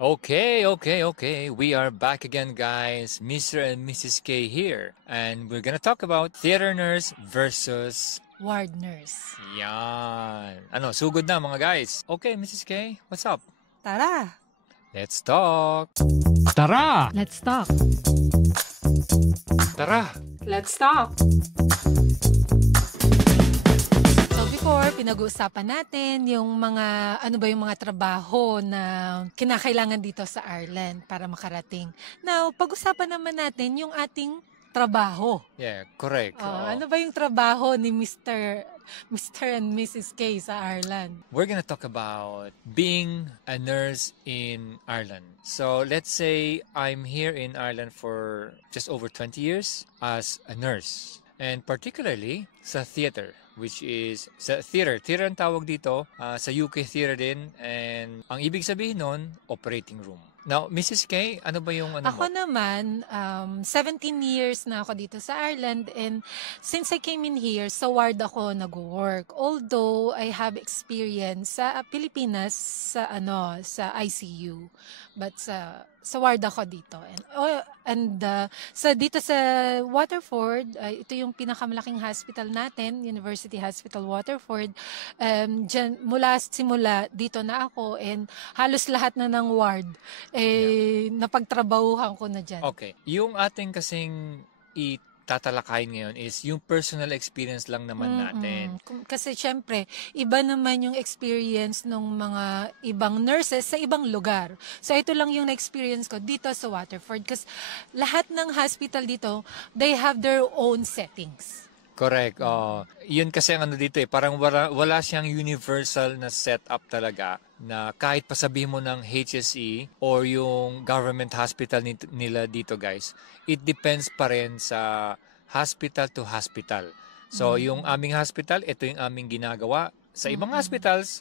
Okay. We are back again, guys. Mr. and Mrs. K here. And we're gonna talk about theater nurse versus... Ward nurse. Yan. Ano, sugod na mga guys. Okay, Mrs. K, what's up? Tara! Let's talk. Tara! Let's talk! Tara! Let's talk! So before, pinag-uusapan natin yung mga, ano ba yung mga trabaho na kinakailangan dito sa Ireland para makarating. Now, pag-usapan naman natin yung ating trabaho. Yeah, correct. Ano ba yung trabaho ni Mr. and Mrs. K sa Ireland? We're gonna talk about being a nurse in Ireland. So let's say I'm here in Ireland for just over 20 years as a nurse. And particularly sa theater, which is sa theater. Theater ang tawag dito, sa UK theater din. And ang ibig sabihin nun, operating room. Now, Mrs. K, ano ba yung ano Ako mo? naman, 17 years na ako dito sa Ireland, and since I came in here, sa ward ako nag-work. Although I have experience sa Pilipinas sa ICU, but sa ward ako dito. Dito sa Waterford, ito yung pinakamalaking hospital natin, University Hospital Waterford. Simula dito na ako, and halos lahat na ng ward napagtrabahuhan ko na dyan. Okay. Yung ating kasing tatalakayin ngayon is yung personal experience lang naman natin. Kasi syempre, iba naman yung experience ng mga ibang nurses sa ibang lugar. So ito lang yung na-experience ko dito sa Waterford. Kasi lahat ng hospital dito, they have their own settings. Correct. Yun kasi ang ano dito parang wala siyang universal na setup talaga na kahit pasabihin mo ng HSE or yung government hospital nila dito, guys, it depends pa rin sa hospital to hospital. So, yung aming hospital, ito yung aming ginagawa. Sa ibang hospitals,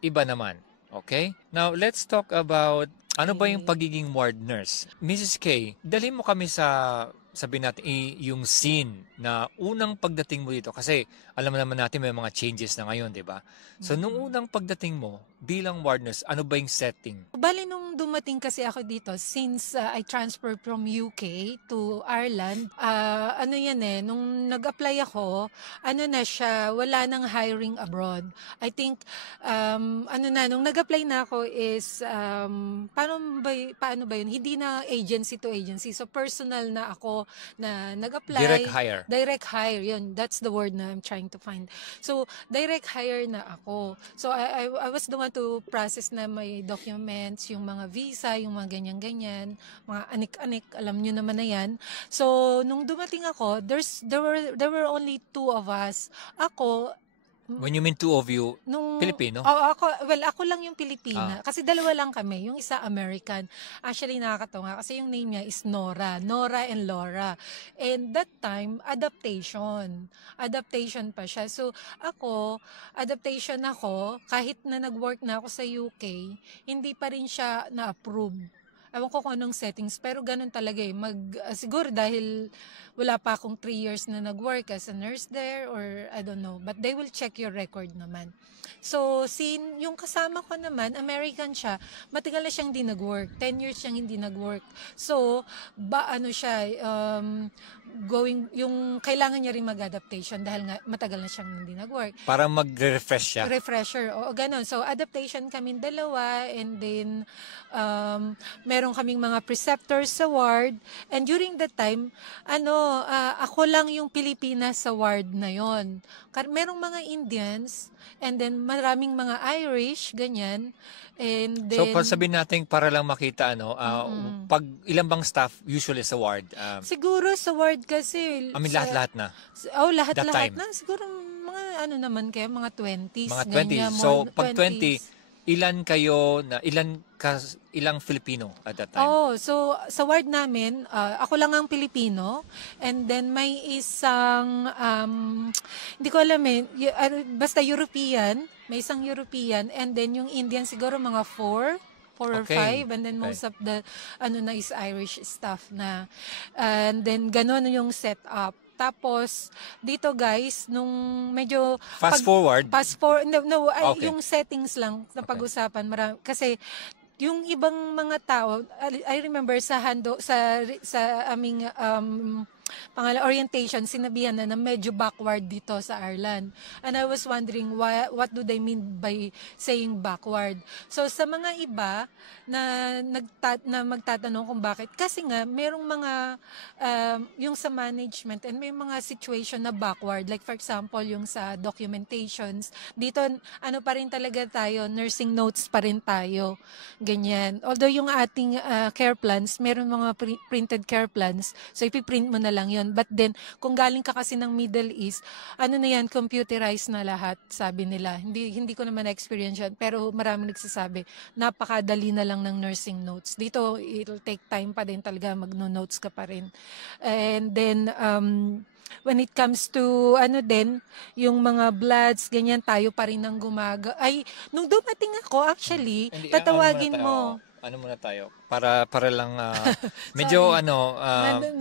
iba naman. Okay? Now, let's talk about ano ba yung pagiging ward nurse. Mrs. K, dalhin mo kami sa sabihin natin yung scene na unang pagdating mo dito, kasi alam naman natin may mga changes na ngayon, di ba? So nung unang pagdating mo bilang ward nurse, ano ba yung setting? Bali nung dumating kasi ako dito, since I transferred from UK to Ireland, nung nag-apply ako, na siya, wala nang hiring abroad. I think nung nag-apply na ako is paano ba yun? Hindi na agency to agency. So personal na ako na nag-apply. Direct hire, yun. That's the word na I'm trying to find. So, direct hire na ako. So, I was the one to process na may documents, yung mga visa, yung mga ganyan-ganyan, mga anik-anik, alam nyo naman na yan. So, nung dumating ako, there were only two of us. Ako, when you mean two of you, Pilipino? Ako lang yung Pilipina. Kasi dalawa lang kami. Yung isa American. Actually, nakakatawa kasi yung name niya is Nora. Nora and Laura. And that time, adaptation. Adaptation pa siya. So, adaptation ako. Kahit na nag-work na ako sa UK, hindi pa rin siya na-approve. Ewan ko kung anong settings, pero ganun talaga siguro dahil wala pa akong 3 years na nag-work as a nurse there, or I don't know, but they will check your record naman. So, yung kasama ko naman, American siya, matagal na siyang hindi nag-work, 10 years siyang hindi nag-work. So, yung kailangan niya rin mag-adaptation dahil nga matagal na siyang hindi nag-work. Para mag-refresh siya. Refresher, ganun. So, adaptation kami dalawa, and then meron kaming mga preceptors sa ward, and during that time, ako lang yung Pilipinas sa ward na yon. Merong mga Indians, and then maraming mga Irish, ganyan. And then, so, sabihin natin para lang makita, pag ilan bang staff usually sa ward? Siguro sa ward kasi... lahat-lahat na? Lahat-lahat na. Siguro mga naman kayo, mga 20s. Mga 20s. Ganyan, so, pag 20, ilang Filipino at that time? So sa ward namin, ako lang ang Pilipino, and then may isang, hindi ko alam basta European, may isang European, and then yung Indian siguro mga 4 or 5, and then most of the is Irish staff na, and then gano'n yung setup. Tapos dito guys, nung medyo fast forward, yung settings lang na pag-usapan, kasi yung ibang mga tao, I remember sa aming orientation, sinabihan na medyo backward dito sa Ireland. And I was wondering what do they mean by saying backward. So sa mga iba na magtatanong kung bakit, kasi nga merong mga yung sa management and may mga situation na backward, like for example yung sa documentations dito, ano pa rin talaga tayo, nursing notes pa rin tayo, ganyan. Although yung ating care plans, meron mga printed care plans, so ipiprint mo na lang yon. But then kung galing ka kasi ng Middle East, ano na yan, computerized na lahat, sabi nila. Hindi ko naman na-experience yan, pero marami nagsasabi napakadali na lang ng nursing notes. Dito it'll take time pa din talaga, magno-notes ka pa rin. And then when it comes to yung mga bloods, ganyan, tayo pa rin ang nung dumating ako, actually, Hindi, tatawagin mo. Ano muna tayo? Para lang medyo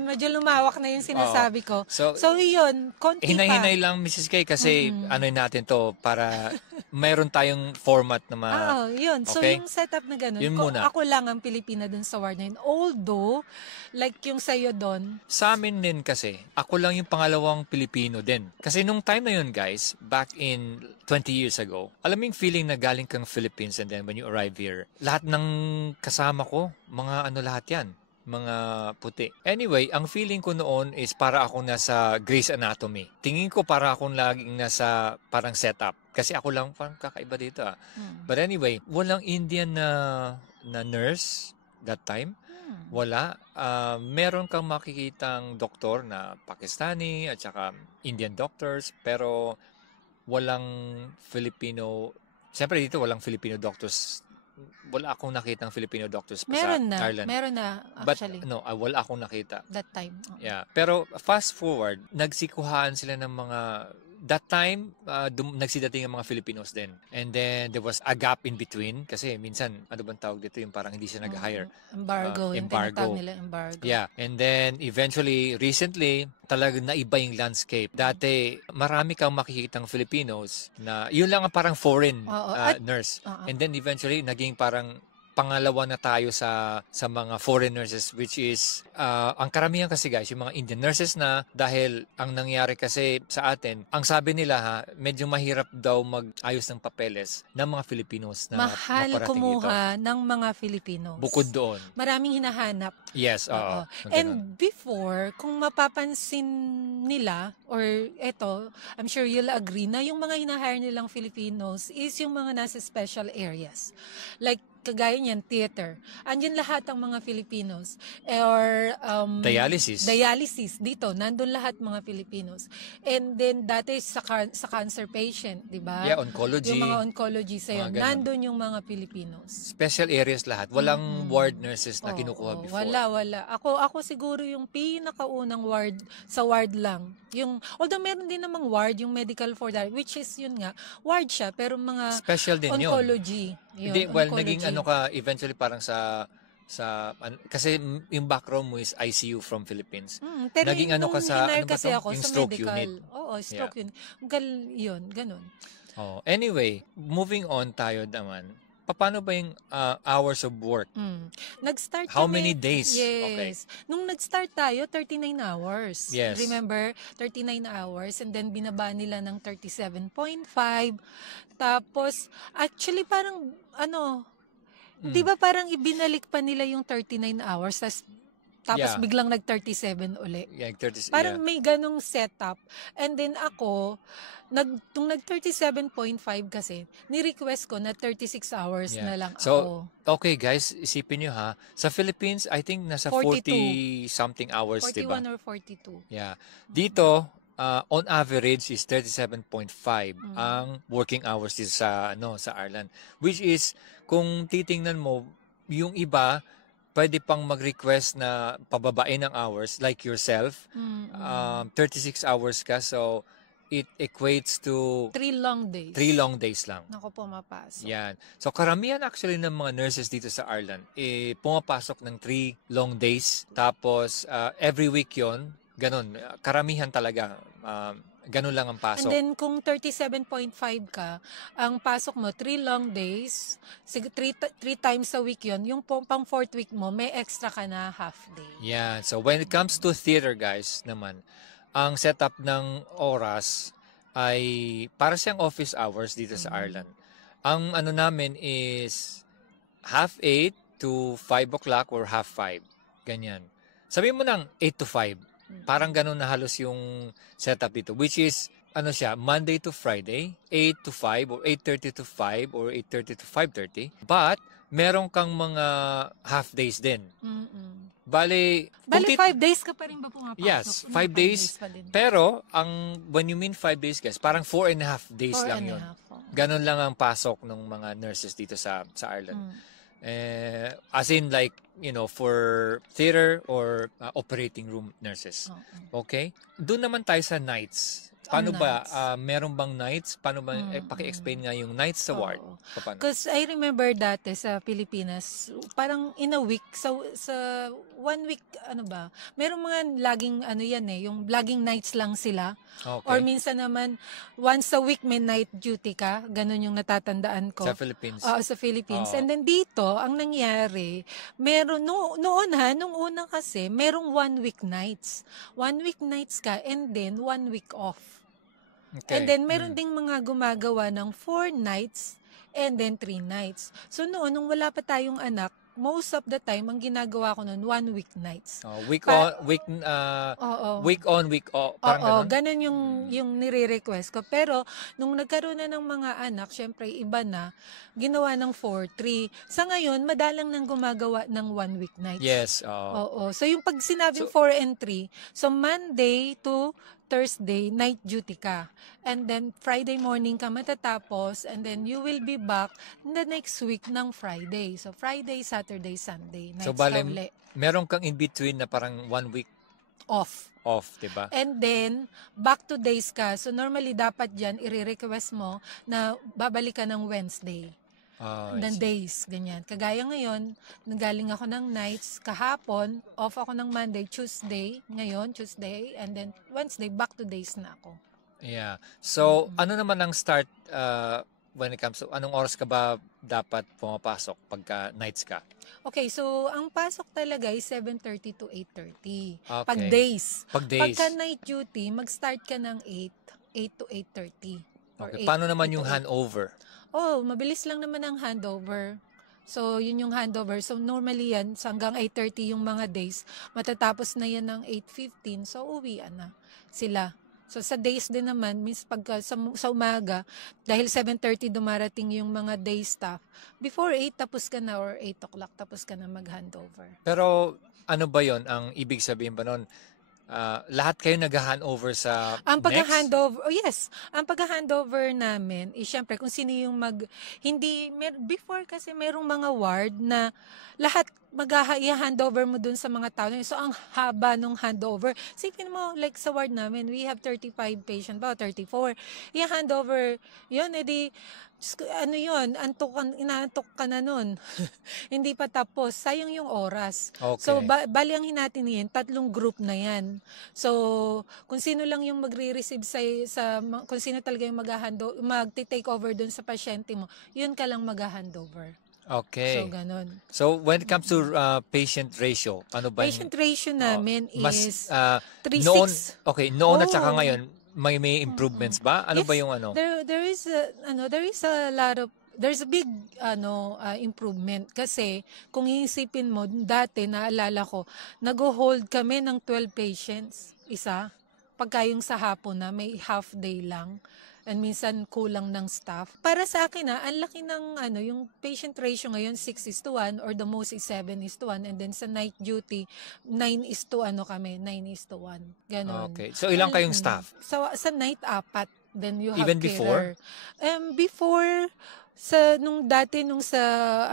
medyo lumawak na yung sinasabi ko. So yun, konti pa. Hinay-hinay lang, Mrs. Kay, kasi natin to para mayroon tayong format na yun. So okay? yung setup na ganun, Yun muna. ako lang ang Pilipina dun sa ward na yun. Although, like yung sa'yo doon. Sa amin din kasi, ako lang yung pangalawang Pilipino din. Kasi nung time na yun, guys, back in 20 years ago, alam mo yung feeling na galing kang Philippines and then when you arrive here, lahat ng kasama ko, mga lahat yan, mga puti. Anyway, ang feeling ko noon is para akong nasa Grey's Anatomy. Tingin ko para akong laging nasa parang setup. Kasi ako lang parang kakaiba dito. But anyway, walang Indian na nurse that time. Wala. Meron kang makikitang doktor na Pakistani at saka Indian doctors, pero walang Filipino. Siyempre dito walang Filipino doctors. Wala akong nakitang Filipino doctors pa sa Ireland. Meron na, actually. But wala akong nakita. That time. Yeah. Pero fast forward, nagsikuhaan sila ng mga that time, nagsidating ang mga Filipinos din. And then, there was a gap in between. Kasi minsan, ano bang tawag dito? Yung parang hindi siya nag-hire. Embargo. Yung tinatawag nila embargo. Yeah. And then, eventually, recently, talagang naiba yung landscape. Dati, marami kang makikitang Filipinos na yun lang ang parang foreign nurse. And then, eventually, naging parang pangalawa na tayo sa mga foreign nurses, which is ang karamihan kasi guys, yung mga Indian nurses na, dahil ang nangyari kasi sa atin, ang sabi nila medyo mahirap daw mag-ayos ng papeles ng mga Filipinos na mahal kumuha dito ng mga Filipinos. Bukod doon. Maraming hinahanap. Yes, And before, kung mapapansin nila, or I'm sure you'll agree na yung mga hinahire nilang Filipinos is yung mga nasa special areas. Like, kagaya niyan, theater. Andyan lahat ang mga Filipinos. Or dialysis dito, nandun lahat mga Filipinos. And then dati sa cancer patient, 'di ba? Yeah, oncology. Yung mga oncology sa'yo, nandun yung mga Filipinos. Special areas lahat. Walang ward nurses na kinukuha before. Wala. Ako siguro yung pinakaunang ward, sa ward lang. Although meron din namang ward, yung medical for that, which is yun nga, ward siya, pero mga special din oncology. Hindi, naging eventually parang kasi yung background mo is ICU from Philippines. Pero naging sa kasi ako yung sa stroke medical unit. Stroke unit. Ganun. Anyway, moving on tayo naman. Paano ba yung hours of work? Nag-start How many days? Yes. Okay. Nung nag-start tayo, 39 hours. Yes. Remember, 39 hours and then binaba nila ng 37.5. Tapos, actually parang, di ba parang ibinalik pa nila yung 39 hours, tapos biglang nag-37 uli. Yeah, 30, parang may ganong setup. And then ako, nung nag-37.5 kasi, ni-request ko na 36 hours na lang ako. So, okay guys, isipin nyo sa Philippines, I think nasa 40-something hours, 41 diba? or 42. Yeah. Dito, on average is 37.5 ang working hours dito sa Ireland. Which is, kung titingnan mo, yung iba, pwede pang mag-request na pababain ng hours, like yourself. 36 hours ka, so it equates to 3 long days. 3 long days lang. Naku, pumapasok. Yan. So, karamihan actually ng mga nurses dito sa Ireland, pumapasok ng 3 long days. Tapos, every week yon Ganun. Karamihan talaga. Ganun lang ang And pasok. then kung 37.5 ka, ang pasok mo 3 long days, 3 times a week 'yon. Yung pang fourth week mo, may extra ka na half day. Yeah. So when it comes to theater guys naman, ang setup ng oras ay para siyang office hours dito sa Ireland. Ang ano namin is 8:30 to 5 o'clock or 4:30. Ganyan. Sabihin mo ng 8 to 5. Parang ganun na halos yung setup dito. Which is, ano siya, Monday to Friday, 8 to 5 or 8:30 to 5 or 8:30 to 5:30. But, meron kang mga half days din. Bale, 5 days ka pa rin ba pumapasok? yes, Mga 5 days. pa din. Pero, when you mean 5 days guys, parang 4.5 days 4 lang and a yun. half, oh. Ganon lang ang pasok ng mga nurses dito sa Ireland. As in like, for theater or operating room nurses. Okay? Doon naman tayo sa nights. Paano ba? Meron bang nights? Paano ba? Paki-explain nga yung nights sa ward. Paano? Because I remember dati sa Pilipinas, parang in a week, sa 1 week, merong mga laging, yung laging nights lang sila. Okay. Or minsan naman, once a week may night duty ka. Ganun yung natatandaan ko. Sa Philippines. Sa Philippines. Oo. And then dito, ang nangyari, meron, nung una kasi, merong 1 week nights. 1 week nights ka and then 1 week off. Okay. And then, meron ding mga gumagawa ng 4 nights and then 3 nights. So noon, nung wala pa tayong anak, most of the time, ang ginagawa ko noon, 1 week nights. Week on, week off. Parang ganun yung nire-request ko. Pero, nung nagkaroon na ng mga anak, syempre, iba na, ginawa ng 4-3. Sa ngayon, madalang nang gumagawa ng 1 week nights. Yes. So, yung pag sinabing 4 and 3, so Monday to Thursday, night duty ka. And then, Friday morning ka matatapos. And then, you will be back the next week ng Friday. So, Friday, Saturday, Sunday. Nights So, bale, ka uli. meron kang in-between na parang 1 week Off. diba? And then, back to days ka. So, normally, dapat dyan, i-request mo na babalik ka ng Wednesday. Ng days, ganyan. Kagaya ngayon, nagaling ako ng nights, kahapon, off ako ng Monday, Tuesday, and then Wednesday, back to days na ako. Yeah. So, ano naman ang start when it comes to, anong oras ka ba dapat pumapasok pagka nights ka? Okay, so ang pasok talaga ay 7:30 to 8:30. Okay. Pag days. Pag days. Pagka night duty, mag-start ka ng 8 to 8:30. Okay. Paano naman yung handover? Mabilis lang naman ang handover. So, yun yung handover. So, normally yan, hanggang 8:30 yung mga days. Matatapos na yan ng 8:15. So, uwian na sila. So, sa days din naman, pagka sa umaga, dahil 7:30 dumarating yung mga day staff, before 8 tapos ka na or 8 o'clock tapos ka na mag-handover. Pero, ano ba yon ang ibig sabihin ba nun? Lahat kayo nag-handover sa Ang next? pag-handover, yes. Ang pag-handover namin, syempre, kung sino yung before kasi merong mga ward na lahat mag-handover mo dun sa mga tao. So, ang haba nung handover. Sipin mo, like sa ward namin, we have 35 patient ba, 34. I-handover, yun, edi, inaantok ka na nun. Hindi pa tapos. Sayang yung oras. Okay. So, bali ang hinatin yan, 3 group na yan. So, kung sino lang yung magre-receive kung sino talaga yung mag-take over dun sa pasyente mo, yun ka lang mag-handover. Okay. So, ganun. So, when it comes to patient ratio, ano ba Patient ratio namin is 3:6. Noon at saka ngayon, may improvements ba? Ano Yes, ba yung ano? There's a big improvement kasi kung iisipin mo dati naalala ko nag-hold kami ng 12 patients pagka yung sa hapon na may half day lang and minsan kulang ng staff. Para sa akin ang laki ng yung patient ratio ngayon 6:1 or the most is 7:1 and then sa night duty 9:1 ganon. Okay. So, ilang kayong staff? Sa night 4, then you have Even carer. Before nung sa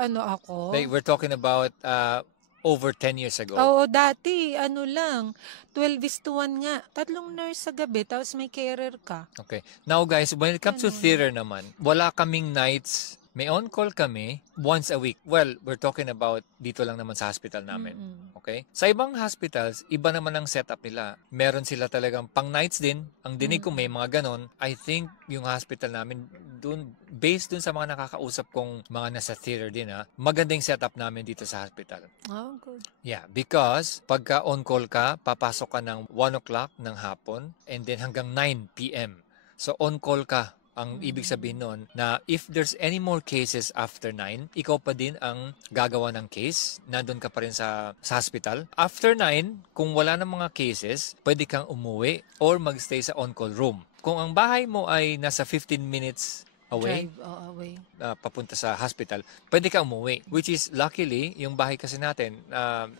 ako. Like, we're talking about over 10 years ago. Oo, dati, lang, 12:1 nga. 3 nurse sa gabi, tapos may carer ka. Okay. Now guys, when it comes to theater naman, wala kaming nights May on-call kami once a week. Well, we're talking about dito lang naman sa hospital namin. Okay? Sa ibang hospitals, iba naman ang setup nila. Meron sila talagang pang-nights din. Ang dinig ko may mga ganon. I think yung hospital namin, based dun sa mga nakakausap kong mga nasa theater din, magandang setup namin dito sa hospital. Oh, good. Yeah, because pagka on-call ka, papasok ka ng 1 o'clock ng hapon and then hanggang 9 p.m. So on-call ka. Ang ibig sabihin nun na if there's any more cases after 9, ikaw pa din ang gagawa ng case. Nandun ka pa rin sa hospital. After 9, kung wala ng mga cases, pwede kang umuwi or magstay sa on-call room. Kung ang bahay mo ay nasa 15 minutes away, Away. Papunta sa hospital, pwede ka umuwi. Which is, luckily, yung bahay kasi natin,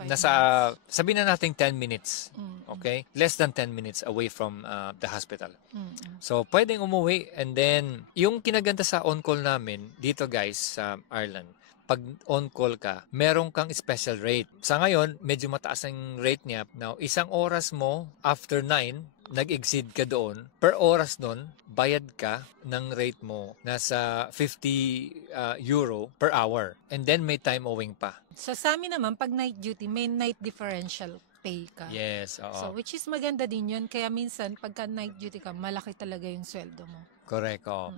nasa, sabihin na natin 10 minutes. Okay? Less than 10 minutes away from the hospital. So, pwedeng umuwi. And then, yung kinaganda sa on-call namin, dito guys, sa Ireland, pag on-call ka, meron kang special rate. Sa ngayon, medyo mataas ang rate niya. Now, isang oras mo, after 9, nag-exceed ka doon, per oras doon, bayad ka ng rate mo nasa 50 euro per hour. And then may time owing pa. So sa amin naman, pag night duty, may night differential pay ka. Yes, oo. So which is maganda din yun. Kaya minsan, pagka night duty ka, malaki talaga yung sweldo mo. Correct, oo.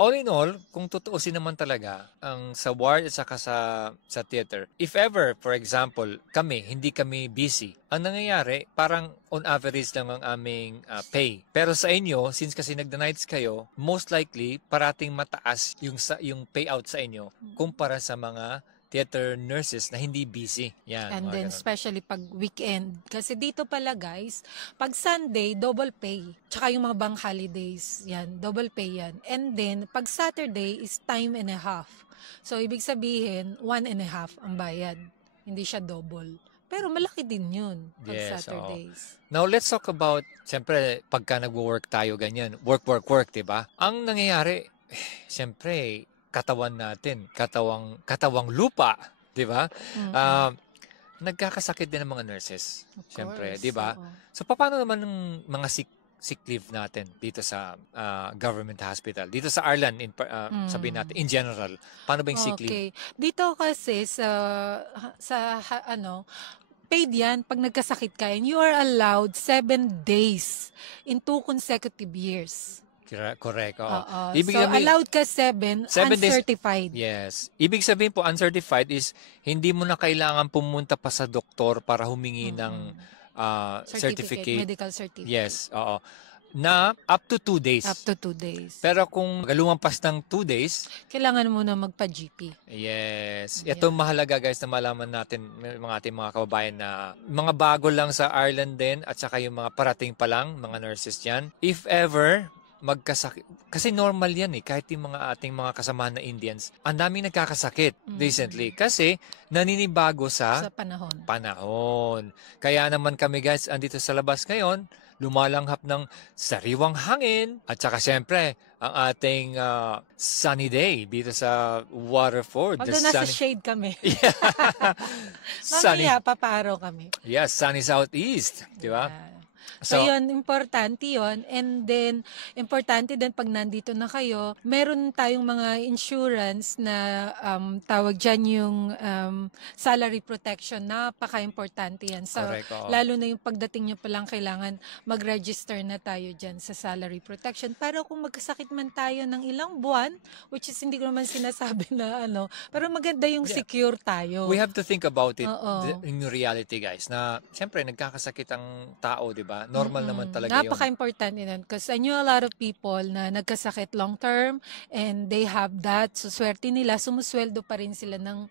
All in all, kung tutuusin naman talaga, ang sa ward at saka sa theater, if ever, for example, hindi kami busy, ang nangyayari, parang on average lang ang aming pay. Pero sa inyo, since kasi nagda-nights kayo, most likely, parating mataas yung payout sa inyo kumpara sa mga theater nurses na hindi busy. Yan, And then ganun. especially pag weekend. Kasi dito pala guys, pag Sunday, double pay. Tsaka yung mga bank holidays, yan, double pay yan. And then, pag Saturday is time and a half. So, ibig sabihin, 1.5 ang bayad. Hindi siya double. Pero malaki din yun pag Yes, Saturdays. Now, let's talk about, siyempre, pagka nagwo-work tayo ganyan, work, diba? Ang nangyayari, siyempre, katawan natin, katawang lupa, 'di ba? Nagkakasakit din ng mga nurses. Siyempre, 'di ba? So paano naman ng mga sick leave natin dito sa government hospital? Dito sa Ireland sabihin natin in general, paano ba yung sick leave? Okay. Dito kasi paid yan pag nagkasakit ka and you are allowed 7 days in 2 consecutive years. Correct. Oo. Ibig So, sabihin, allowed ka 7 uncertified. yes. Ibig sabihin po, uncertified is hindi mo na kailangan pumunta pa sa doktor para humingi ng certificate. Medical certificate. Yes, oo. Na up to 2 days. Up to 2 days. Pero kung lumampas ng 2 days, Kailangan mo na magpa-GP. yes. Yeah. Ito mahalaga guys na malaman natin mga ating mga kababayan na mga bago lang sa Ireland din at saka yung mga parating pa lang, mga nurses dyan. If ever, magkasakit. Kasi normal yan kahit yung mga ating mga kasamahan na Indians, ang daming nagkakasakit recently kasi naninibago sa panahon. Kaya naman kami guys, andito sa labas ngayon, lumalanghap ng sariwang hangin at saka syempre, ang ating sunny day dito sa Waterford. Although nasa shade kami. Sunny. Mamaya, paparo kami. Yes, sunny southeast. Di ba? Yeah. So, yun, importante yun. And then, importante din pag nandito na kayo, meron tayong mga insurance na tawag dyan yung salary protection. Napaka-importante yan. So, Correct, lalo na yung pagdating nyo palang kailangan mag-register na tayo dyan sa salary protection. Para kung magkasakit man tayo ng ilang buwan, which is hindi ko naman sinasabi na pero maganda yung secure tayo. We have to think about it in reality, guys, na siyempre nagkakasakit ang tao, di ba? Normal naman talaga yun. Napaka-importante nun. Because I knew a lot of people na nagkasakit long term and they have that. So, swerte nila, sumusweldo pa rin sila ng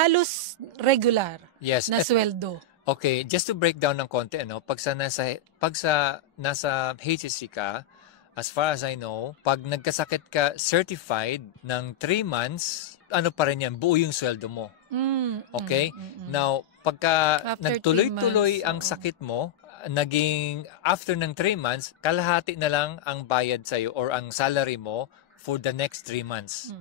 halos regular na sweldo. Okay, just to break down ng konti, pag sa nasa HSC ka, as far as I know, pag nagkasakit ka certified ng 3 months, pa rin yan, buo yung sweldo mo. Okay? Now, pagka nagtuloy-tuloy ang sakit mo, naging after ng 3 months, kalahati na lang ang bayad sa'yo or ang salary mo for the next 3 months.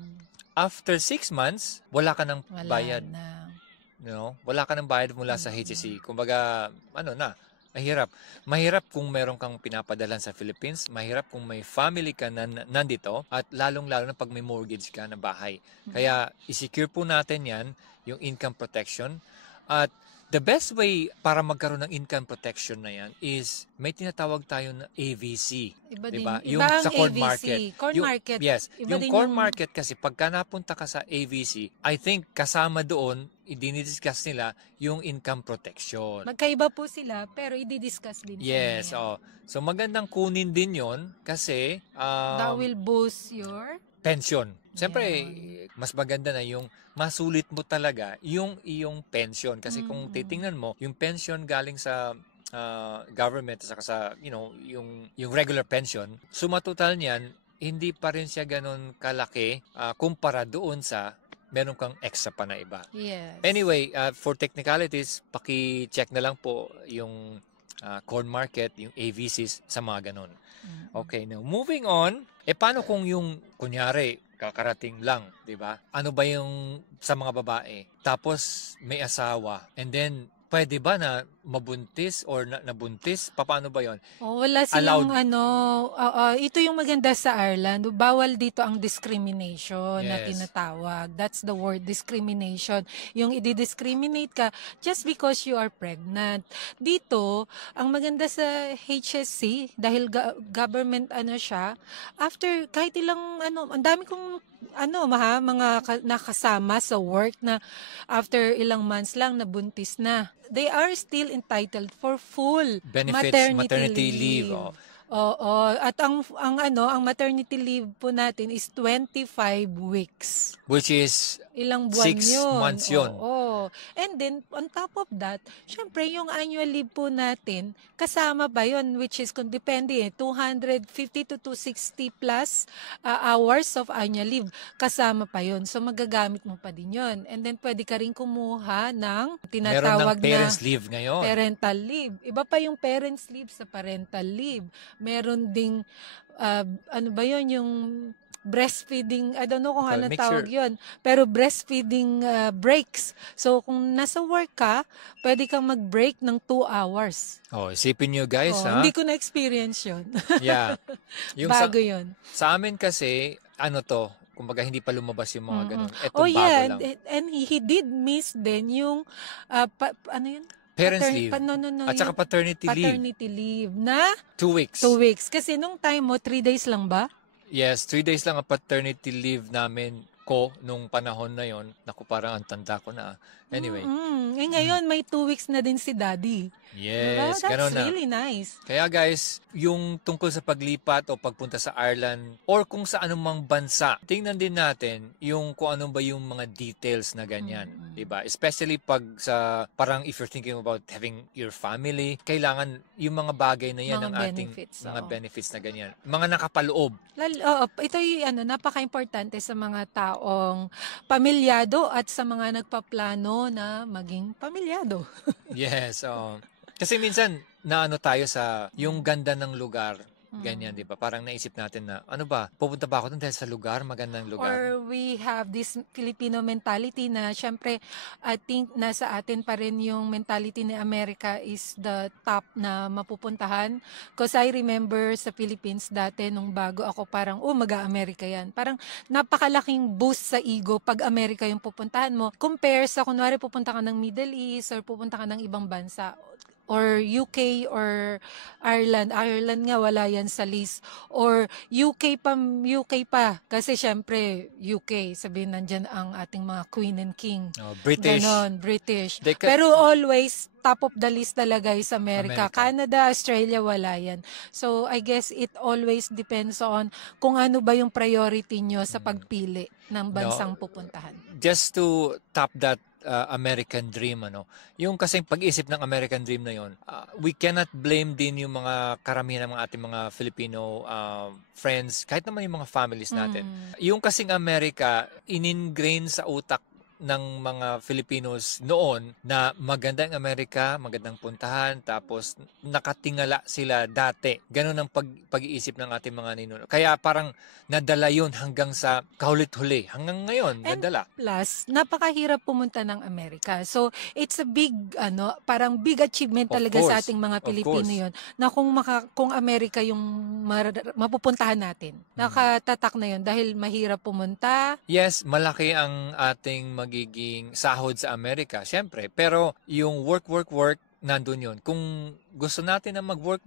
After 6 months, wala ka ng bayad. Na. Wala ka ng bayad mula sa HSC. Kumbaga, Mahirap. Mahirap kung meron kang pinapadalan sa Philippines, mahirap kung may family ka na nandito, at lalong-lalo na pag may mortgage ka na bahay. Kaya i-secure po natin yan, yung income protection. At the best way para magkaroon ng income protection na yan is may tinatawag tayo na AVC. Iba Diba? din, Yung iba ang sa corn AVC. market. Corn Yung- market. Yes. Iba Yung din corn yung- market kasi pagka napunta ka sa AVC, I think kasama doon, i-discuss nila yung income protection. Magkaiba po sila, pero i-discuss din Yes, sa inyo yan. so magandang kunin din yon kasi That will boost your... pension. Siyempre, mas maganda na yung masulit mo talaga yung iyong pension. Kasi kung titingnan mo, yung pension galing sa government at saka sa, yung regular pension, suma total niyan, hindi pa rin siya ganun kalaki kumpara doon sa meron kang extra pa na iba. Yes. Anyway, for technicalities, paki-check na lang po yung corn market, yung AVCs sa mga ganun. Okay, now moving on, paano kung yung, kunyari, kakarating lang, di ba? Ano ba yung sa mga babae? Tapos may asawa, and then pwede ba na mabuntis or nabuntis? Paano ba yon? Wala silang Allowed. ito yung maganda sa Ireland. Bawal dito ang discrimination na Yes. tinatawag. That's the word, discrimination. Yung i-discriminate ka just because you are pregnant. Dito, ang maganda sa HSC, dahil government siya, after kahit ilang ang dami kong mga nakasama sa work na after ilang months lang nabuntis na. They are still entitled for full Benefits, maternity leave. Oo, at ang maternity leave po natin is 25 weeks. Which is Ilang buwan 6 months yun. Oo. And then, on top of that, syempre, yung annual leave po natin, kasama ba yun, which is, kung depende 250 to 260 plus hours of annual leave. Kasama pa yun. So, magagamit mo pa din yun. And then, pwede ka rin kumuha ng tinatawag Meron ng parents leave ngayon. parental leave. Iba pa yung parents leave sa parental leave. Meron ding, yung breastfeeding, I don't know kung Okay, anong make tawag sure. yun, pero breastfeeding breaks. So, kung nasa work ka, pwede kang mag-break ng 2 hours. Isipin nyo guys, Hindi ko na-experience yun. Yeah. Yung Bago yun. sa amin kasi, kumbaga hindi pa lumabas yung mga ganun. Ito bago yeah, lang. and he did miss din yung, yun? Parents leave. At saka yung paternity leave leave. na 2 weeks. 2 weeks. Kasi nung time mo, 3 days lang ba? Yes, 3 days lang ang paternity leave namin nung panahon na yon. Naku, parang ang tanda ko na. Anyway. Ngayon, may 2 weeks na din si daddy. Yes, Diba? ganun That's na. really nice. Kaya guys, yung tungkol sa paglipat o pagpunta sa Ireland or kung sa anumang bansa, tingnan din natin yung kung ano ba yung mga details na ganyan, 'di ba? Especially pag sa parang if you're thinking about having your family, kailangan yung mga bagay na yan Mga ng ating benefits, mga oo. benefits na ganyan. Mga nakapaloob. Ito yung napaka-importante sa mga taong pamilyado at sa mga nagpaplano na maging pamilyado. Yes, kasi minsan naano tayo sa yung ganda ng lugar, ganyan, 'di ba? Parang naisip natin na pupunta ba ako doon dahil sa lugar, magandang lugar. Or we have this Filipino mentality na syempre I think nasa atin pa rin yung mentality ni America is the top na mapupuntahan. Because I remember sa Philippines dati nung bago ako parang mag-America yan. Parang napakalaking boost sa ego pag America yung pupuntahan mo. Compare sa kunwari pupunta ka ng Middle East or pupunta ka ng ibang bansa or UK or Ireland. Ireland nga wala yan sa list. Or UK pa. Kasi syempre, UK, sabihin nandyan ang ating mga Queen and King. British. Ganon, British. They Pero always, top of the list talaga is America. America. Canada, Australia, wala yan. So, I guess it always depends on kung ano ba yung priority nyo sa pagpili ng bansang pupuntahan. Just to top that American dream, yung kasing pag-isip ng American dream na yon, we cannot blame din yung mga karamihan ng mga ating mga Filipino friends, kahit naman yung mga families natin. Yung kasing America, in-ingrain sa utak ng mga Filipinos noon na magandang Amerika, magandang puntahan, tapos nakatingala sila dati. Ganun ang pag-iisip ng ating mga ninuno. Kaya parang nadala yun hanggang sa kahulit-huli. Hanggang ngayon, And nadala. plus, napakahirap pumunta ng Amerika. So, it's a big, parang big achievement Of talaga sa course. ating mga Of Pilipino course. yun, na kung Amerika yung mapupuntahan natin. Nakatatak na yun dahil mahirap pumunta. Yes, malaki ang ating magiging sahod sa Amerika, syempre. Pero yung work, nandun yun. Kung gusto natin na mag-work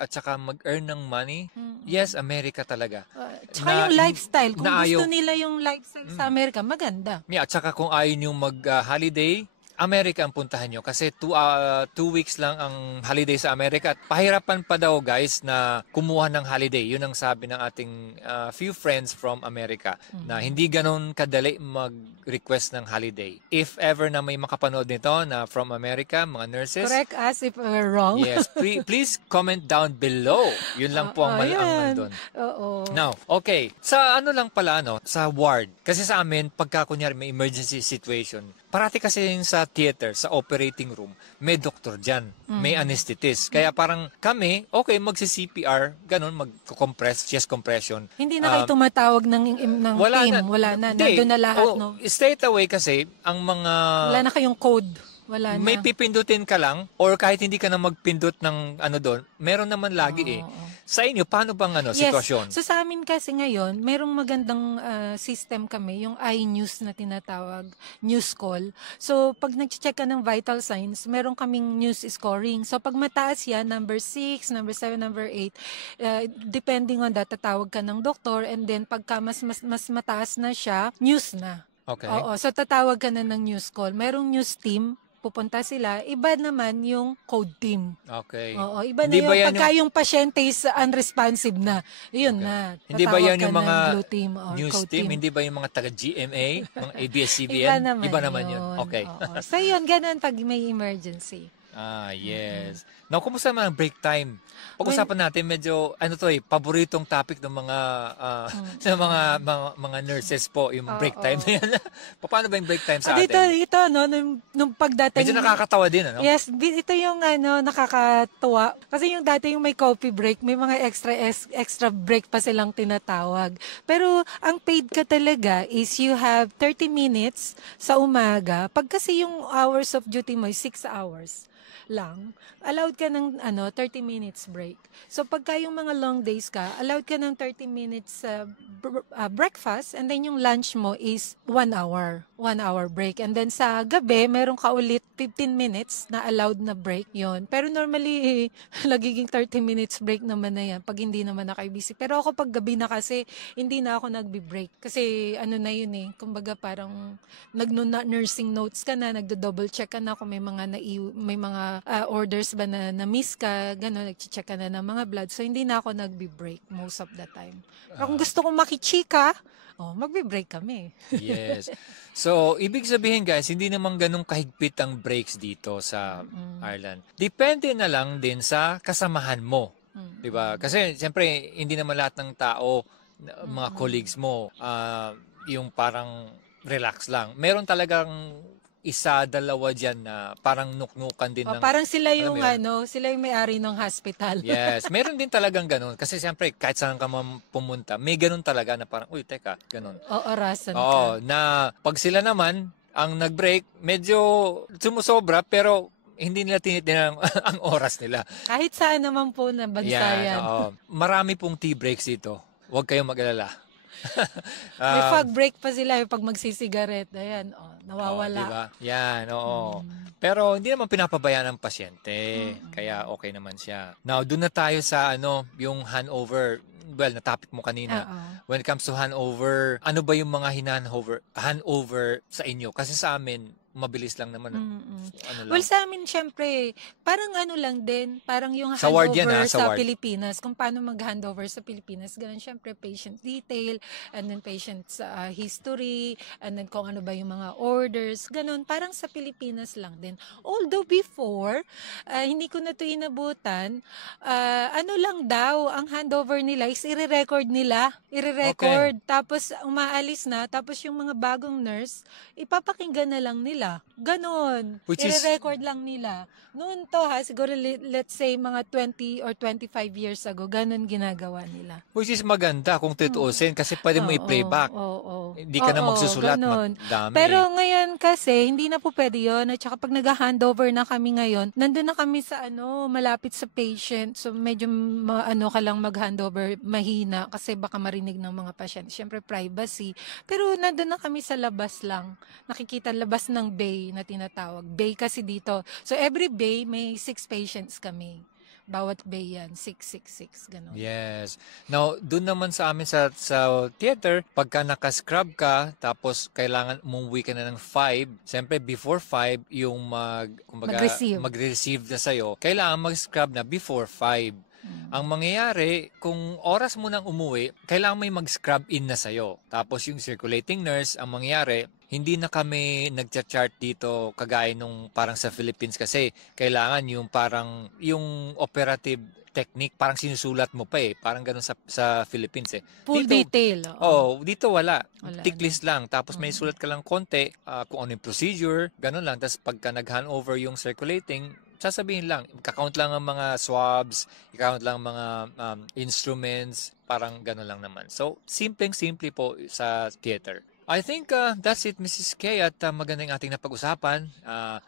at saka mag-earn ng money, yes, Amerika talaga. Tsaka yung lifestyle. Kung na gusto ayaw- nila yung lifestyle sa Amerika, maganda. Yeah, at saka kung ayaw nyo mag-holiday, Amerika ang puntahan nyo. Kasi 2 weeks lang ang holiday sa Amerika. At pahirapan pa daw guys na kumuha ng holiday. Yun ang sabi ng ating few friends from America. Na hindi ganon kadali mag-request ng holiday. If ever na may makapanood nito na from America, mga nurses. Correct us if we're wrong. Yes, please comment down below. Yun lang po ang Ayan. nandun. Oo. Now, okay. Sa ano lang pala, sa ward. Kasi sa amin, pagka kunyari may emergency situation, parati kasi yung sa theater, sa operating room, may doktor dyan, may anesthetist. Kaya parang kami, okay, magsi-CPR, ganun, mag-compress, chest compression. Hindi na kayo tumatawag ng team. Wala na. Hindi. Nandun na lahat, no? Straight away kasi, ang mga... Wala na kayong code. Wala na. May pipindutin ka lang, or kahit hindi ka na magpindot ng doon, meron naman lagi Sa inyo, paano bang sitwasyon? So sa amin kasi ngayon, merong magandang system kami, yung iNews na tinatawag, news call. So pag nag-check ka ng vital signs, meron kaming news scoring. So pag mataas yan, number 6, number 7, number 8, depending on that, tatawag ka ng doktor, and then pagka mas mataas na siya, news na. Okay. Oo, so tatawag ka na ng news call. Merong news team, pupunta sila. Iba naman yung code team. Okay. Oo, iba Hindi na ba yung yan pagka yung pasyente is unresponsive na. Yun Okay. na. Hindi ba Tatawag yan ka yung ng mga blue team or news code team? Hindi ba yung mga taga-GMA? Mga ABS-CBN? Iba naman yun. Okay. Oo. So yun, ganun pag may emergency. Yes. Now, kumusta naman ang break time? Pag-usapan natin medyo paboritong topic ng mga ng mga nurses po, yung break time na yan. Paano ba yung break time sa Dito, atin? nung pagdating... Medyo nakakatawa din, ano? Yes, ito yung nakakatuwa. Kasi yung dati yung may coffee break, may mga extra break pa silang tinatawag. Pero ang paid ka talaga is you have 30 minutes sa umaga. Pag kasi yung hours of duty mo is 6 hours lang, allowed ka ng 30 minutes break. So pagka yung mga long days ka, allowed ka ng 30 minutes breakfast, and then yung lunch mo is 1 hour. 1 hour break. And then sa gabi, meron ka ulit 15 minutes na allowed na break yon. Pero normally, lagiging 30 minutes break naman na yan pag hindi naman na kayo busy. Pero ako pag gabi na kasi, hindi na ako nagbi-break. Kasi na yun kumbaga parang nursing notes ka na, nagdo-double check ka na kung may mga orders ba na miss ka, gano'n, nag-check ka na ng mga blood. So, hindi na ako nagbi-break most of the time. Pero kung gusto kong makichika, magbi-break kami. Yes. So, ibig sabihin guys, hindi naman ganun kahigpit ang breaks dito sa Ireland. Depende na lang din sa kasamahan mo. 'Di ba? Kasi siyempre hindi naman lahat ng tao, mga colleagues mo, yung parang relax lang. Meron talagang isa, dalawa dyan na parang nuknukan din ng... Parang sila alam yung mo yun? sila yung may-ari ng hospital. Yes, meron din talagang ganun. Kasi siyempre, kahit saan ka pumunta, may ganun talaga na parang, uy, teka, ganun. Orasan ka. Oo, na pag sila naman, ang nag-break, medyo sumusobra, pero hindi nila tinitingnan ang oras nila. Kahit saan naman po na bansa yan. Oo. Marami pong tea breaks dito. Huwag kayong mag-alala. May fog break pa sila pag magsisigaret. Ayan, nawawala. Diba? Yan, oo. Pero hindi naman pinapabayaan ng pasyente. Kaya okay naman siya. Now, doon na tayo sa yung handover. Well, na-topic mo kanina. When it comes to handover, ano ba yung mga handover sa inyo? Kasi sa amin, mabilis lang naman. Ano lang. Well, sa amin, syempre, parang ano lang din, parang yung Sa ward yan, handover sa sa ward. Pilipinas, kung paano mag-handover sa Pilipinas, ganun, syempre, patient detail, and then patient's history, and then kung ano ba yung mga orders, ganun, parang sa Pilipinas lang din. Although before, hindi ko na ito inabutan, ano lang daw, ang handover nila is i-record nila, tapos umaalis na, tapos yung mga bagong nurse, ipapakinggan na lang nila. Ganon. Which is- I-record lang nila. Noon to siguro let's say mga 20 or 25 years ago, ganon ginagawa nila. Which is maganda kung tutuusin kasi pwede mo i-playback. Hindi ka na magsusulat. Ganon. Dami. Pero ngayon kasi, hindi na po pwede yun. At saka pag nag-handover na kami ngayon, nandun na kami sa malapit sa patient. So medyo ka lang mag-handover, mahina kasi baka marinig ng mga pasyente. Siyempre privacy. Pero nandun na kami sa labas lang. Nakikita labas ng bay na tinatawag. Bay kasi dito. So every bay may 6 patients kami. Bawat bay yan, 666, gano'n. Yes. Now, dun naman sa amin sa theater, pagka naka-scrub ka, tapos kailangan umuwi ka na ng 5, siyempre before 5, yung mag-receive na sa'yo, kailangan mag-scrub na before 5. Ang mangyayari, kung oras mo nang umuwi, kailangan may mag-scrub in na sa'yo. Tapos yung circulating nurse, ang mangyayari, hindi na kami nagcha-chart dito kagaya nung parang sa Philippines kasi kailangan yung parang yung operative technique parang sinusulat mo pa parang ganun sa Philippines Full dito, detail. Dito wala. Tick list lang tapos may sulat ka lang konti kung ano yung procedure, ganun lang. Tapos pagka nag-handover yung circulating, sasabihin lang, kakount lang ang mga swabs, i-count lang ang mga instruments, parang ganun lang naman. So, simple po sa theater. I think that's it, Mrs. K. At magandang ating napag-usapan.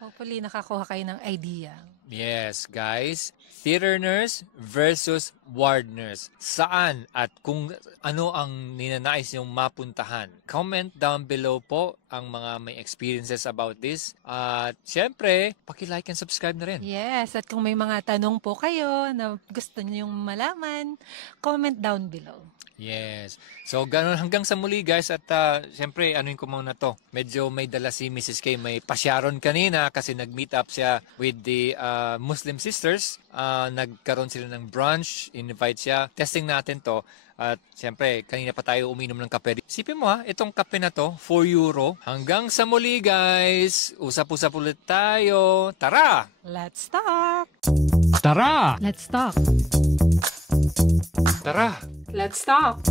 Hopefully, nakakuha kayo ng idea. Yes, guys. Theater nurse versus ward nurse. Saan at kung ano ang ninanais niyong mapuntahan? Comment down below po ang mga may experiences about this. At syempre, paki-like and subscribe na rin. Yes, at kung may mga tanong po kayo na gusto niyong malaman, comment down below. Yes. So, ganun hanggang sa muli guys at syempre, anuin ko muna to. Medyo may dala si Mrs. K. May pasyaron kanina kasi nag-meet up siya with the Muslim sisters. Nagkaroon sila ng brunch, invite siya. Testing natin to. At syempre, kanina pa tayo uminom ng kape. Isipin mo itong kape na to, €4. Hanggang sa muli guys. Usap-usap ulit tayo. Tara! Let's talk! Tara! Let's talk! Tara! Let's talk!